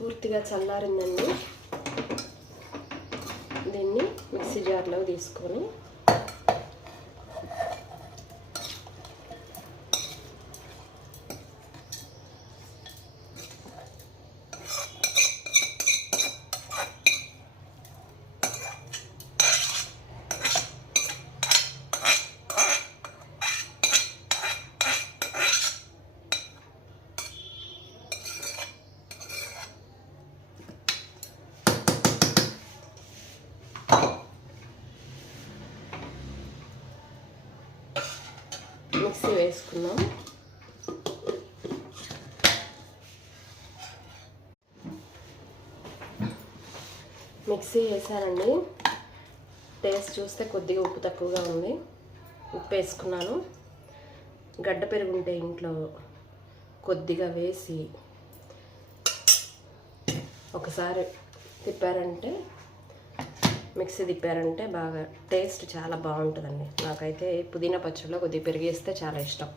పూర్తిగా చల్లారిందండి. దీన్ని మిక్సీ జార్లో తీసుకొని మిక్సీ వేసుకున్నాం. మిక్సీ వేసానండి. టేస్ట్ చూస్తే కొద్దిగా ఉప్పు తక్కువగా ఉంది. ఉప్పు వేసుకున్నాను. గడ్డ పెరుగు ఉంటే ఇంట్లో కొద్దిగా వేసి ఒకసారి తిప్పారంటే, మిక్సీ తిప్పారంటే బాగా టేస్ట్ చాలా బాగుంటుందండి. నాకైతే పుదీనా పచ్చడిలో కొద్దిగా పెరిగేస్తే చాలా ఇష్టం.